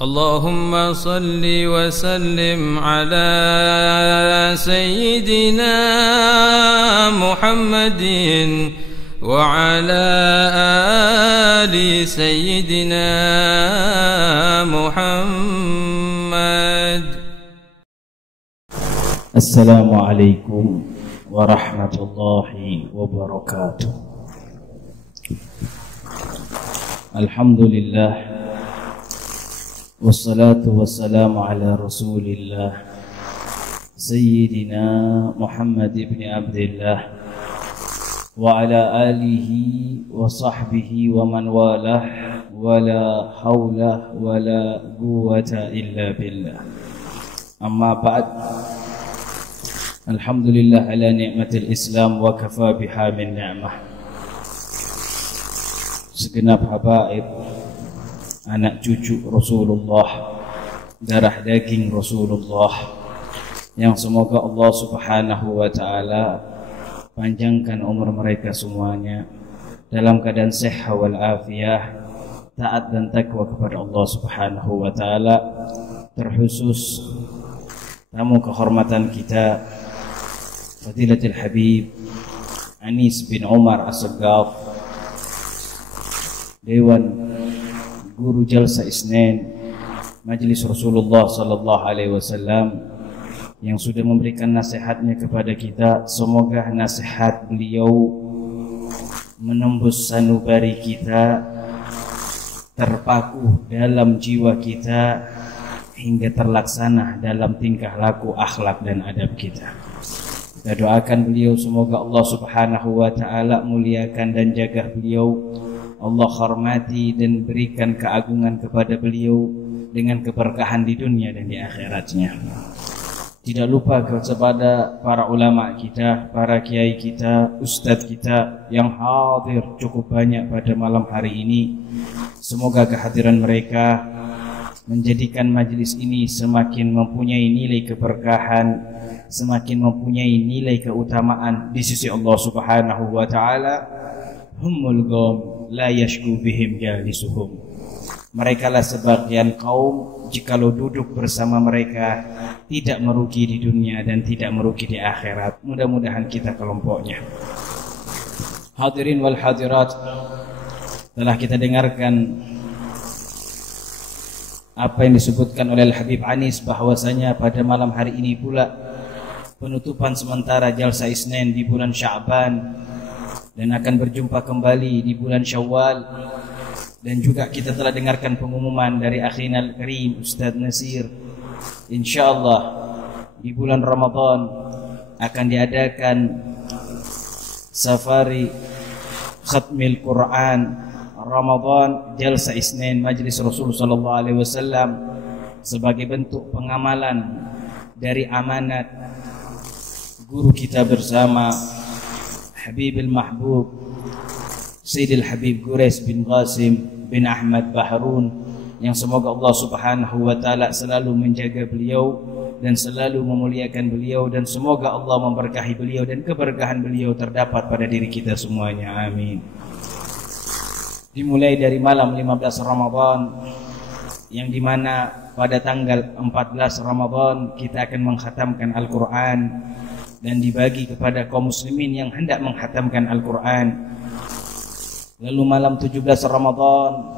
اللهم صل وسلم على سيدنا محمد وعلى آل سيدنا محمد. السلام عليكم ورحمة الله وبركاته. الحمد لله والصلاة والسلام على رسول الله سيدنا محمد بن عبد الله وعلى آله وصحبه ومن والاه ولا حول ولا قوة إلا بالله. أما بعد، الحمد لله على نعمة الإسلام وكفى بها من نعمة. Segenap habaib, anak cucu Rasulullah, darah daging Rasulullah, yang semoga Allah Subhanahu wa ta'ala panjangkan umur mereka semuanya dalam keadaan sehat wal afiyah, taat dan takwa kepada Allah Subhanahu wa ta'ala. Terkhusus tamu kehormatan kita, Fadilatul Habib Anis bin Umar As-Saggaf, Dewan Guru Jalsa Isnin Majelis Rasulullah Sallallahu Alaihi Wasallam, yang sudah memberikan nasihatnya kepada kita. Semoga nasihat beliau menembus sanubari kita, terpaku dalam jiwa kita, hingga terlaksana dalam tingkah laku, akhlak dan adab kita. Kita doakan beliau, semoga Allah Subhanahu wa ta'ala muliakan dan jaga beliau, Allah hormati dan berikan keagungan kepada beliau dengan keberkahan di dunia dan di akhiratnya. Tidak lupa kepada para ulama kita, para kiai kita, ustadz kita yang hadir cukup banyak pada malam hari ini. Semoga kehadiran mereka menjadikan majelis ini semakin mempunyai nilai keberkahan, semakin mempunyai nilai keutamaan di sisi Allah Subhanahu wa ta'ala. Humul qaum la yashku bihim jalisuhum. Mereka lah sebagian kaum, jikalau duduk bersama mereka tidak merugi di dunia dan tidak merugi di akhirat. Mudah-mudahan kita kelompoknya. Hadirin wal hadirat, telah kita dengarkan apa yang disebutkan oleh Habib Anis, bahwasanya pada malam hari ini pula penutupan sementara Jalsa Isnin di bulan Sya'ban, dan akan berjumpa kembali di bulan Syawal. Dan juga kita telah dengarkan pengumuman dari akhina al-karim Ustaz Nasir, insyaallah di bulan Ramadan akan diadakan safari khatmil Quran Ramadan Jalsa Isnin Majelis Rasul sallallahu alaihi wasallam, sebagai bentuk pengamalan dari amanat guru kita bersama Habibul Mahbub Sayyidil Habib Quraish bin Qasim bin Ahmad Baharun, yang semoga Allah Subhanahu wa ta'ala selalu menjaga beliau dan selalu memuliakan beliau, dan semoga Allah memberkahi beliau dan keberkahan beliau terdapat pada diri kita semuanya, amin. Dimulai dari malam 15 Ramadan, yang dimana pada tanggal 14 Ramadan kita akan mengkhatamkan Al-Quran dan dibagi kepada kaum muslimin yang hendak menghatamkan Al-Quran. Lalu malam 17 Ramadan,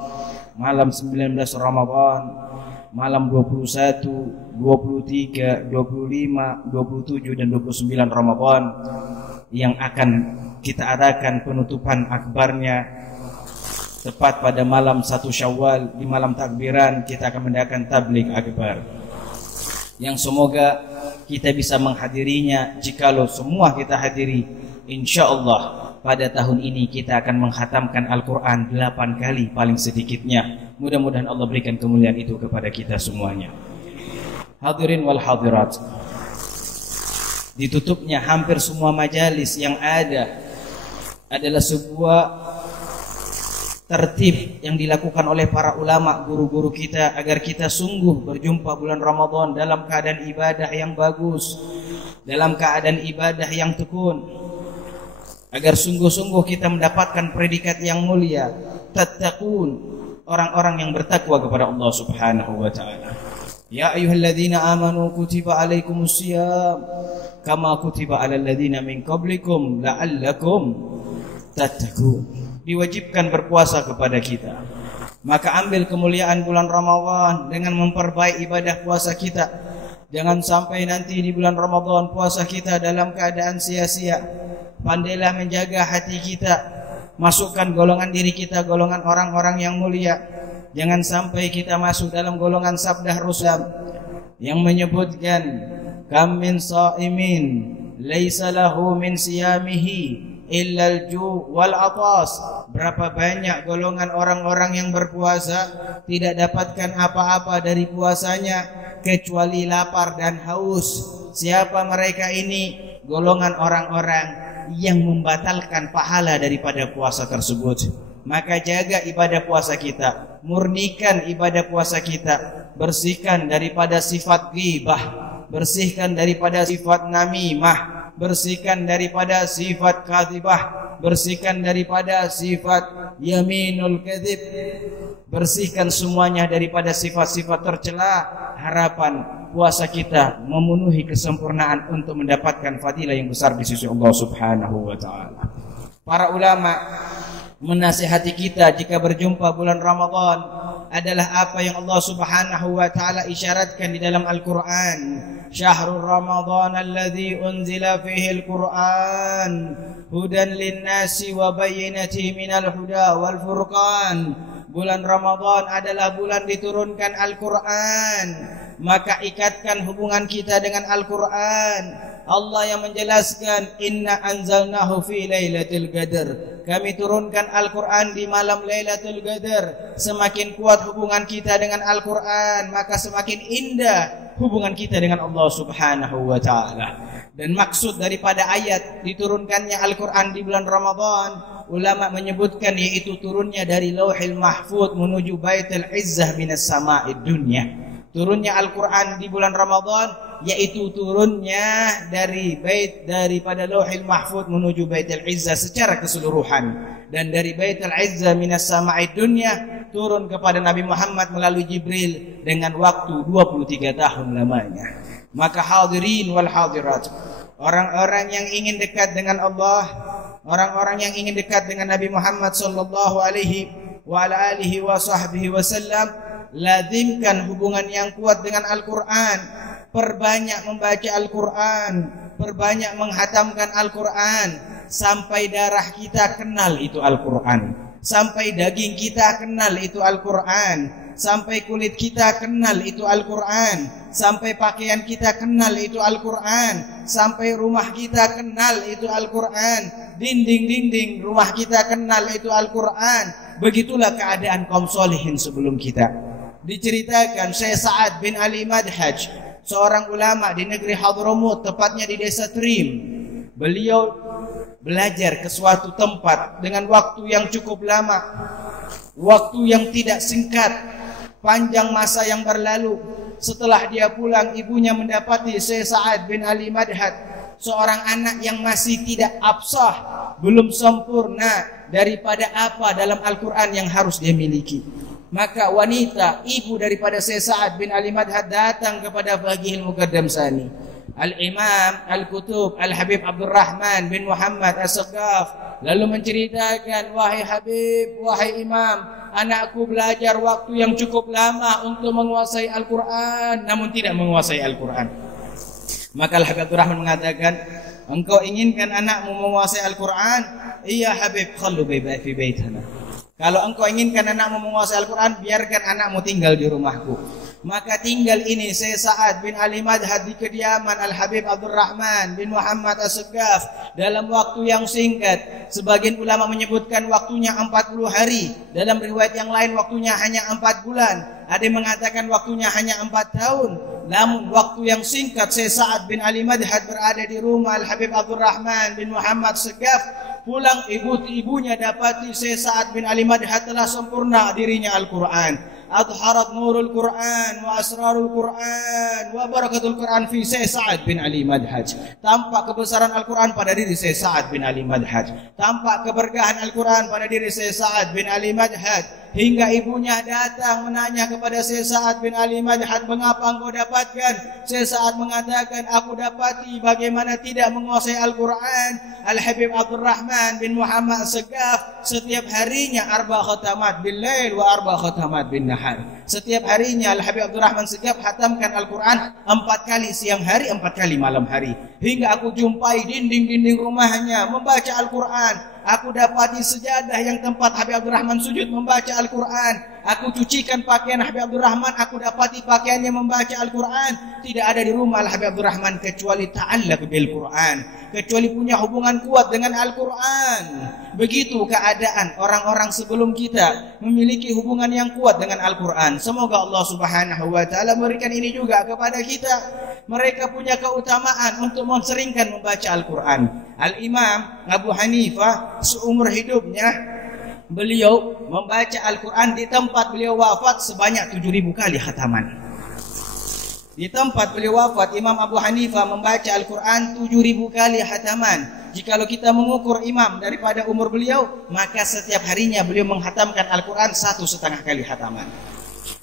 malam 19 Ramadan, malam 21, 23, 25, 27 dan 29 Ramadan, yang akan kita adakan penutupan akbarnya tepat pada malam 1 Syawal. Di malam takbiran kita akan mengadakan tabligh akbar, yang semoga kita bisa menghadirinya. Jikalau semua kita hadiri, insyaallah pada tahun ini kita akan menghatamkan Al-Quran 8 kali paling sedikitnya. Mudah-mudahan Allah berikan kemuliaan itu kepada kita semuanya. Hadirin wal hadirat, ditutupnya hampir semua majalis yang ada adalah sebuah tertib yang dilakukan oleh para ulama, guru-guru kita, agar kita sungguh berjumpa bulan Ramadan dalam keadaan ibadah yang bagus, dalam keadaan ibadah yang tekun, agar sungguh-sungguh kita mendapatkan predikat yang mulia, tattaqun orang-orang yang bertakwa kepada Allah Subhanahu wa taala. Ya ayyuhalladzina amanu kutiba alaikumusiyam kama kutiba alal ladzina min qablikum la'allakum tattaqun. Diwajibkan berpuasa kepada kita. Maka ambil kemuliaan bulan Ramadan dengan memperbaiki ibadah puasa kita. Jangan sampai nanti di bulan Ramadan puasa kita dalam keadaan sia-sia. Pandailah menjaga hati kita. Masukkan golongan diri kita golongan orang-orang yang mulia. Jangan sampai kita masuk dalam golongan sabda Rasul yang menyebutkan kam min shaimin laisa lahu min siyamihi illa al-ju' wal atas. Berapa banyak golongan orang-orang yang berpuasa tidak dapatkan apa-apa dari puasanya kecuali lapar dan haus. Siapa mereka ini? Golongan orang-orang yang membatalkan pahala daripada puasa tersebut. Maka jaga ibadah puasa kita, murnikan ibadah puasa kita, bersihkan daripada sifat ghibah, bersihkan daripada sifat namimah, bersihkan daripada sifat kadhibah, bersihkan daripada sifat yaminul kadzib, bersihkan semuanya daripada sifat-sifat tercela. Harapan puasa kita memenuhi kesempurnaan untuk mendapatkan fadilah yang besar di sisi Allah Subhanahu wa taala. Para ulama menasihati kita jika berjumpa bulan Ramadan adalah apa yang Allah Subhanahu wa taala isyaratkan di dalam Al-Qur'an. Syahrul Ramadan alladzi unzila fihi al-Qur'an hudan lin-nasi wa bayyinatin minal huda wal furqan. Bulan Ramadan adalah bulan diturunkan Al-Qur'an. Maka ikatkan hubungan kita dengan Al-Qur'an. Allah yang menjelaskan inna anzalnahu fi lailatul qadar. Kami turunkan Al-Qur'an di malam Lailatul Qadar. Semakin kuat hubungan kita dengan Al-Qur'an, maka semakin indah hubungan kita dengan Allah Subhanahu wa taala. Dan maksud daripada ayat diturunkannya Al-Qur'an di bulan Ramadan, ulama menyebutkan yaitu turunnya dari Lauhil Mahfuz menuju Baitul Izzah minas sama'id dunya. Turunnya Al-Qur'an di bulan Ramadan yaitu turunnya daripada Lauhil Mahfuz menuju Baitul Izzah secara keseluruhan, dan dari Baitul Izzah minas sama'id dunya turun kepada Nabi Muhammad melalui Jibril dengan waktu 23 tahun lamanya. Maka hadirin wal hadirat, orang-orang yang ingin dekat dengan Allah, orang-orang yang ingin dekat dengan Nabi Muhammad sallallahu alaihi wa ala alihi wa sahbihi wasallam, lazimkan hubungan yang kuat dengan Al-Qur'an. Perbanyak membaca Al-Qur'an, perbanyak menghatamkan Al-Qur'an sampai darah kita kenal itu Al-Qur'an, sampai daging kita kenal itu Al-Qur'an, sampai kulit kita kenal itu Al-Qur'an, sampai pakaian kita kenal itu Al-Qur'an, sampai rumah kita kenal itu Al-Qur'an, dinding-dinding rumah kita kenal itu Al-Qur'an. Begitulah keadaan kaum solihin sebelum kita. Diceritakan Syekh Sa'ad bin Ali Madhaj, seorang ulama di negeri Hadramut, tepatnya di desa Trim. Beliau belajar ke suatu tempat dengan waktu yang cukup lama, waktu yang tidak singkat, panjang masa yang berlalu. Setelah dia pulang, ibunya mendapati Syekh Sa'ad bin Ali Madhaj, seorang anak yang masih tidak absah, belum sempurna daripada apa dalam Al-Quran yang harus dia miliki. Maka wanita, ibu daripada Syekh Sa'ad bin Ali Madhaj datang kepada Faqihul Muqaddam Sani, Al-Imam Al-Kutub Al-Habib Abdurrahman bin Muhammad As-Saqqaf, lalu menceritakan, wahai Habib, wahai Imam, anakku belajar waktu yang cukup lama untuk menguasai Al-Quran, namun tidak menguasai Al-Quran. Maka Al-Habib Abdurrahman mengatakan, engkau inginkan anakmu menguasai Al-Quran? Iya Habib, khallu fi baitana. Kalau engkau inginkan anakmu menguasai Al-Quran, biarkan anakmu tinggal di rumahku. Maka tinggal ini Syekh Sa'ad bin Ali Madhaj di kediaman Al-Habib Abdurrahman bin Muhammad As-Saqqaf dalam waktu yang singkat. Sebagian ulama menyebutkan waktunya 40 hari. Dalam riwayat yang lain waktunya hanya 4 bulan. Ada yang mengatakan waktunya hanya 4 tahun. Namun waktu yang singkat Syekh Sa'ad bin Ali Madhaj berada di rumah Al-Habib Abdurrahman bin Muhammad As-Saqqaf. Pulang ibunya dapati Syekh Sa'ad bin Ali Madhaj telah sempurna dirinya Al-Quran. Adharat nurul Quran wa asrarul Quran wa barakatul Quran fi Syekh Sa'ad bin Ali Madhaj. Tampak kebesaran Al-Quran pada diri Syekh Sa'ad bin Ali Madhaj. Tampak keberkahan Al-Quran pada diri Syekh Sa'ad bin Ali Madhaj. hingga ibunya datang menanya kepada Syekh Sa'ad bin Ali Madhat, mengapa engkau dapatkan? Syekh Sa'ad mengatakan, aku dapati bagaimana tidak menguasai Al-Quran. Al-Habib Abdurrahman bin Muhammad Segaf setiap harinya 4 khatamat bil lail wa 4 khatamat bin nahar. Setiap harinya Al-Habib Abdurrahman Segaf khatamkan Al-Quran 4 kali siang hari, 4 kali malam hari. Hingga aku jumpai dinding-dinding rumahnya membaca Al-Quran. Aku dapati sejadah yang tempat Habib Abdurrahman sujud membaca Al-Quran. Aku cucikan pakaian Habib Abdurrahman, aku dapati pakaiannya membaca Al-Quran. Tidak ada di rumah Habib Abdurrahman kecuali ta'allaq bil Quran, kecuali punya hubungan kuat dengan Al-Quran. Begitu keadaan orang-orang sebelum kita memiliki hubungan yang kuat dengan Al-Quran. Semoga Allah Subhanahu wa ta'ala memberikan ini juga kepada kita. Mereka punya keutamaan untuk menseringkan membaca Al-Quran. Al-Imam Abu Hanifah seumur hidupnya beliau membaca Al-Quran di tempat beliau wafat sebanyak 7.000 kali khataman. Di tempat beliau wafat, Imam Abu Hanifah membaca Al-Quran 7.000 kali khataman. Jikalau kita mengukur imam daripada umur beliau, maka setiap harinya beliau menghatamkan Al-Quran 1,5 kali khataman.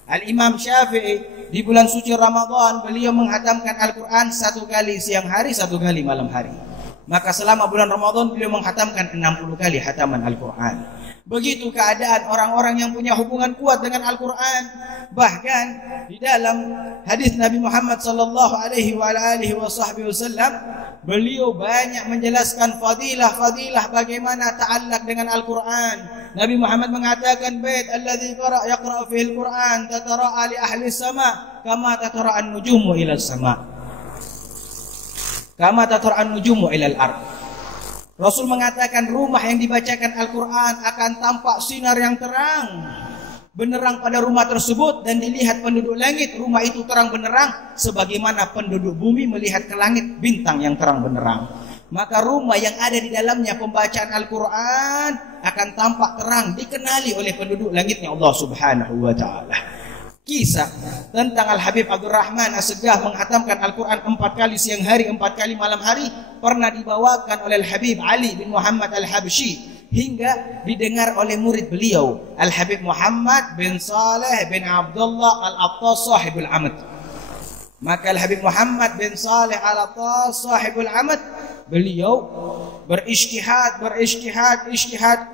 Al-Imam Syafi'i di bulan suci Ramadan beliau menghatamkan Al-Quran 1 kali siang hari, 1 kali malam hari. Maka selama bulan Ramadan beliau menghatamkan 60 kali hataman Al-Quran. Begitu keadaan orang-orang yang punya hubungan kuat dengan Al-Quran. Bahkan di dalam hadis Nabi Muhammad sallallahu alaihi wasallam, beliau banyak menjelaskan fadilah bagaimana ta'allaq dengan Al-Quran. Nabi Muhammad mengatakan, bait alladzi yaqra'u fihi al-Quran tatara'a li ahli sama kama tatara'a an-nujumu ila as-sama. Kama tatar'an nujumu ilal ard. Rasul mengatakan rumah yang dibacakan Al-Quran akan tampak sinar yang terang benerang pada rumah tersebut, dan dilihat penduduk langit, rumah itu terang benerang sebagaimana penduduk bumi melihat ke langit bintang yang terang benerang. Maka rumah yang ada di dalamnya pembacaan Al-Quran akan tampak terang, dikenali oleh penduduk langitnya Allah Subhanahu wa ta'ala. Kisah tentang Al-Habib Abdurrahman As-Segaf menghatamkan Al-Quran 4 kali siang hari, 4 kali malam hari pernah dibawakan oleh Al-Habib Ali bin Muhammad Al-Habsyi hingga didengar oleh murid beliau Al-Habib Muhammad bin Saleh bin Abdullah Al-Attas sahibul Amad. Maka Al-Habib Muhammad bin Saleh Al-Attas sahibul Amad beliau beristihad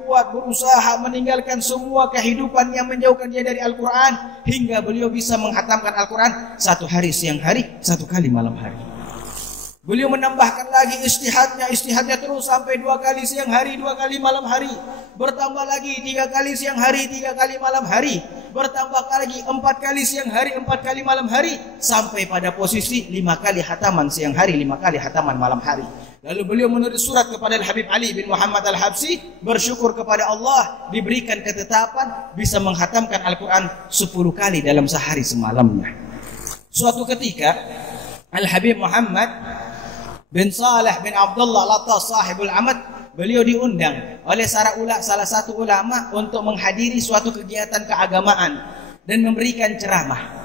kuat, berusaha meninggalkan semua kehidupan yang menjauhkan dia dari Al-Quran hingga beliau bisa menghatamkan Al-Quran 1 hari siang hari, 1 kali malam hari. Beliau menambahkan lagi istihadnya terus sampai 2 kali siang hari, 2 kali malam hari. Bertambah lagi 3 kali siang hari, 3 kali malam hari. Bertambah lagi 4 kali siang hari, 4 kali malam hari. Sampai pada posisi 5 kali hataman siang hari, 5 kali hataman malam hari. Lalu beliau menulis surat kepada Al-Habib Ali bin Muhammad Al-Habsyi, bersyukur kepada Allah diberikan ketetapan bisa menghatamkan Al-Quran 10 kali dalam sehari semalamnya. Suatu ketika Al-Habib Muhammad bin Saleh bin Abdullah Al-Attas sahibul Amad, beliau diundang oleh salah satu ulama untuk menghadiri suatu kegiatan keagamaan dan memberikan ceramah.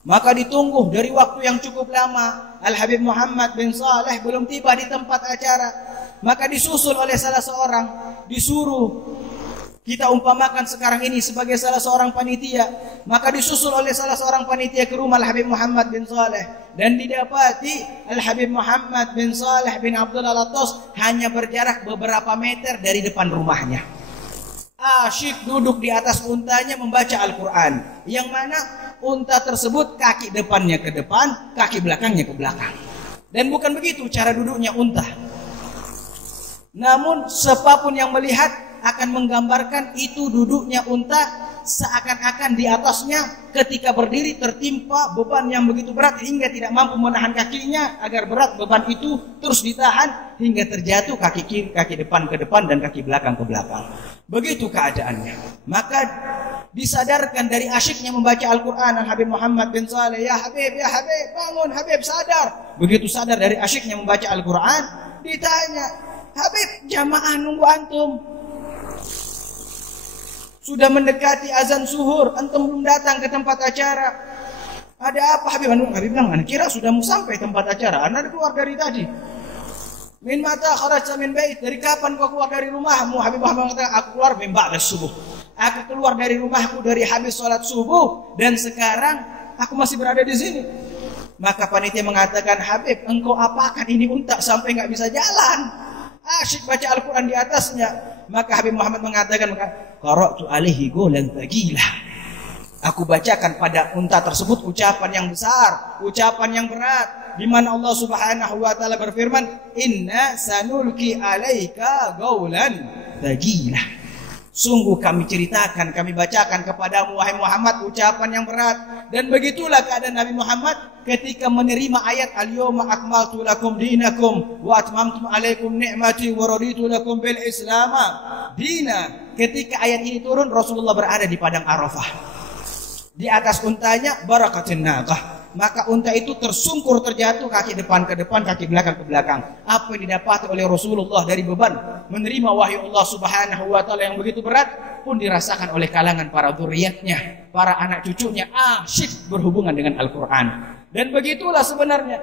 Maka ditunggu dari waktu yang cukup lama, Al-Habib Muhammad bin Saleh belum tiba di tempat acara. Maka disusul oleh salah seorang, disuruh, kita umpamakan sekarang ini sebagai salah seorang panitia, maka disusul oleh salah seorang panitia ke rumah Al-Habib Muhammad bin Saleh, dan didapati Al-Habib Muhammad bin Saleh bin Abdullah Al-Attas hanya berjarak beberapa meter dari depan rumahnya. Asyik duduk di atas untanya membaca Al-Quran, yang mana unta tersebut kaki depannya ke depan, kaki belakangnya ke belakang. Dan bukan begitu cara duduknya unta. Namun siapapun yang melihat akan menggambarkan itu duduknya unta seakan-akan di atasnya ketika berdiri tertimpa beban yang begitu berat hingga tidak mampu menahan kakinya agar berat beban itu terus ditahan hingga terjatuh kaki kiri, kaki depan ke depan dan kaki belakang ke belakang. Begitu keadaannya. Maka disadarkan dari asyiknya membaca Al-Quran Al-Habib Muhammad bin Saleh, ya Habib, bangun Habib, sadar. Begitu sadar dari asyiknya membaca Al-Quran, ditanya, Habib, jamaah nunggu antum. Sudah mendekati azan zuhur, antum belum datang ke tempat acara. Ada apa Habib? Habib bilang, anak kira sudah mau sampai tempat acara. Anda keluar dari tadi. Min mata kharajta min bait, dari kapan kau keluar dari rumahmu? Habib Muhammad mengatakan, aku keluar min ba'da subuh. Aku keluar dari rumahku dari habis sholat subuh dan sekarang aku masih berada di sini. Maka panitia mengatakan, Habib, engkau apakan ini unta sampai nggak bisa jalan? Asyik baca Al-Quran di atasnya. Maka Habib Muhammad mengatakan, qara'tu alaihi qulan thaqilah. Aku bacakan pada unta tersebut ucapan yang besar, ucapan yang berat, di mana Allah Subhanahu wa taala berfirman, "Inna sanulki 'alaika qaulan thaqilah." Sungguh kami ceritakan, kami bacakan kepadamu wahai Muhammad ucapan yang berat. Dan begitulah keadaan Nabi Muhammad ketika menerima ayat al-yawma akmaltu lakum dinakum wa atmamtu alaikum ni'mati wa raditu lakum bil islama dina. Ketika ayat ini turun, Rasulullah berada di padang Arafah. Di atas untanya barakatun naqah. Maka unta itu tersungkur terjatuh, kaki depan ke depan, kaki belakang ke belakang. Apa yang didapati oleh Rasulullah dari beban menerima wahyu Allah Subhanahu wa taala yang begitu berat pun dirasakan oleh kalangan para dzurriyyatnya, para anak cucunya asyik berhubungan dengan Al-Qur'an. Dan begitulah sebenarnya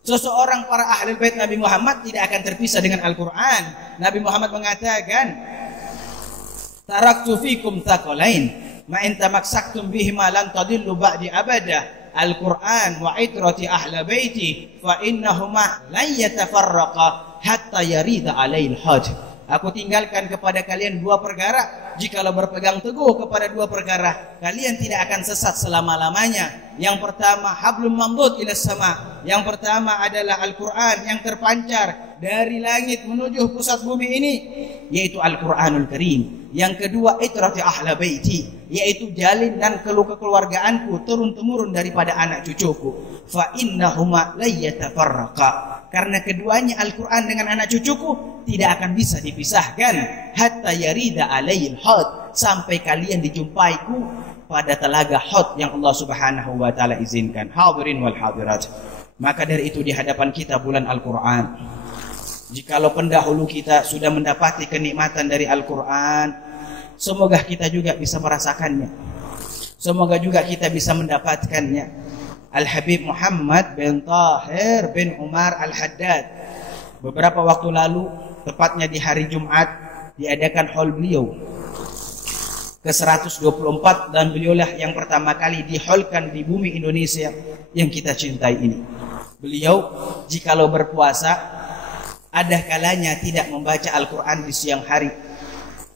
seseorang para ahli bait Nabi Muhammad tidak akan terpisah dengan Al-Qur'an. Nabi Muhammad mengatakan, "Taraktu fikum thaqalain ma in tamassaktum bihima lan tadillu ba'di abada, Al-Quran wa itrati ahla baiti fa innahuma lan yatafarraqa hatta yarida alail hajj." Aku tinggalkan kepada kalian dua perkara. Jikalau berpegang teguh kepada dua perkara, kalian tidak akan sesat selama-lamanya. Yang pertama, hablum mamdud ila sama. Yang pertama adalah Al-Quran yang terpancar dari langit menuju pusat bumi ini, yaitu Al-Quranul Karim. Yang kedua, itrati ahla baiti, yaitu jalin dan kekeluargaanku turun-temurun daripada anak cucuku. Fa innahuma la yatafarraqa. Karena keduanya Al-Quran dengan anak cucuku tidak akan bisa dipisahkan. Hatta yarida alayil hud, sampai kalian dijumpaiku pada telaga Hud yang Allah Subhanahu wa taala izinkan. Hadirin wal hadirat. Maka dari itu di hadapan kita bulan Al-Quran. Jikalau pendahulu kita sudah mendapati kenikmatan dari Al-Quran, semoga kita juga bisa merasakannya. Semoga juga kita bisa mendapatkannya. Al-Habib Muhammad bin Tahir bin Umar Al-Haddad beberapa waktu lalu, tepatnya di hari Jumat, diadakan haul beliau ke-124 dan beliaulah yang pertama kali dihaulkan di bumi Indonesia yang kita cintai ini. Beliau jikalau berpuasa ada kalanya tidak membaca Al-Quran di siang hari.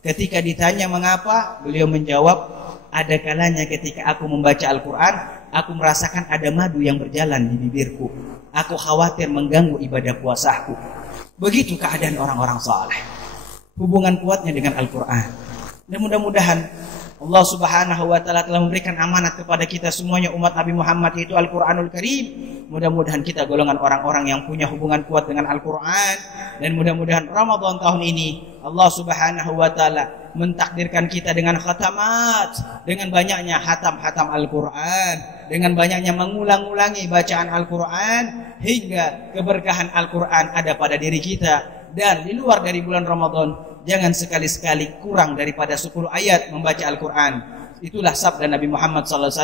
Ketika ditanya mengapa, beliau menjawab, ada kalanya ketika aku membaca Al-Quran, aku merasakan ada madu yang berjalan di bibirku. Aku khawatir mengganggu ibadah puasaku. Begitu keadaan orang-orang saleh. Hubungan kuatnya dengan Al-Quran. Dan mudah-mudahan Allah Subhanahu wa taala telah memberikan amanat kepada kita semuanya umat Nabi Muhammad, yaitu Al-Quranul Karim. Mudah-mudahan kita golongan orang-orang yang punya hubungan kuat dengan Al-Quran. Dan mudah-mudahan Ramadan tahun ini Allah Subhanahu wa taala mentakdirkan kita dengan khatamat, dengan banyaknya hatam-hatam Al-Quran, dengan banyaknya mengulang-ulangi bacaan Al-Quran, hingga keberkahan Al-Quran ada pada diri kita. Dan di luar dari bulan Ramadan, jangan sekali-sekali kurang daripada 10 ayat membaca Al-Quran. Itulah sabda Nabi Muhammad SAW,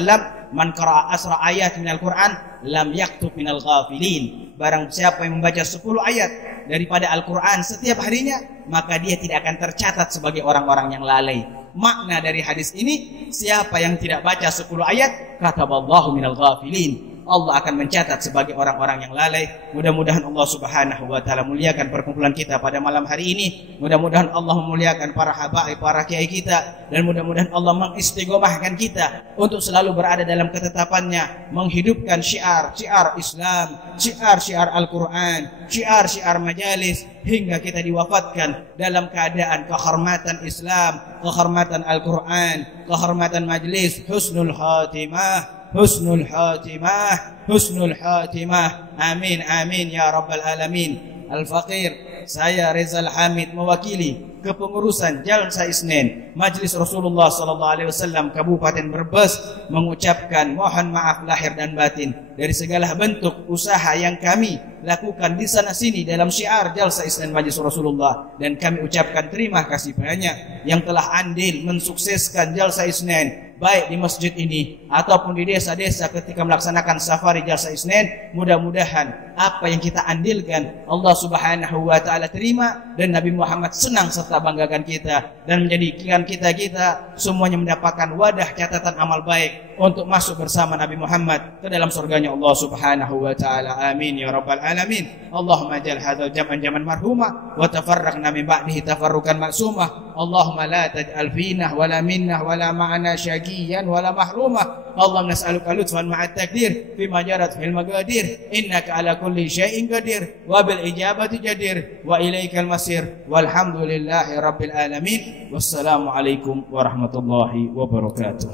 "Man qara'a asra ayat minal Quran lam yaktub minal ghafilin." Barang siapa yang membaca 10 ayat daripada Al-Quran setiap harinya, maka dia tidak akan tercatat sebagai orang-orang yang lalai. Makna dari hadis ini, siapa yang tidak baca 10 ayat, kataballahu minal ghafilin, Allah akan mencatat sebagai orang-orang yang lalai. Mudah-mudahan Allah Subhanahu wa taala muliakan perkumpulan kita pada malam hari ini. Mudah-mudahan Allah memuliakan para habaib, para kiai kita, dan mudah-mudahan Allah mengistiqomahkan kita untuk selalu berada dalam ketetapannya, menghidupkan syiar-syiar Islam, syiar-syiar Al-Quran, syiar-syiar majalis, hingga kita diwafatkan dalam keadaan kehormatan Islam, kehormatan Al-Quran, kehormatan majlis, husnul khatimah, husnul khatimah, husnul khatimah. Amin, amin ya rabbal alamin. Al-Faqir, saya Rizal Hamid mewakili kepengurusan Jalsa Isnin Majelis Rasulullah SAW Kabupaten Brebes mengucapkan mohon maaf lahir dan batin dari segala bentuk usaha yang kami lakukan di sana sini dalam syiar Jalsa Isnin Majelis Rasulullah, dan kami ucapkan terima kasih banyak yang telah andil mensukseskan Jalsa Isnin baik di masjid ini ataupun di desa-desa ketika melaksanakan safari Jalsa Isnin, mudah-mudahan apa yang kita andilkan Allah Subhanahu wa taala terima dan Nabi Muhammad senang serta banggakan kita dan menjadikan kita semuanya mendapatkan wadah catatan amal baik untuk masuk bersama Nabi Muhammad ke dalam surganya Allah Subhanahu wa taala. Amin ya rabbal alamin. Allahumma jal hadzal jam'an jam'an marhuma wa tafarraqna min ba'dihi tafarruqan ma'suma. Allahumma la taj'al fina wala minna wala ma'ana syaqiyan wala mahruma. Allahumma nas'aluka lutfan ma'at takdir fima jarat fil maqadir innaka ala kulli syai'in qadir wa bil ijabati jadir wa ilaikal masir walhamdulillahi rabbil alamin. Wassalamu alaikum warahmatullahi wabarakatuh.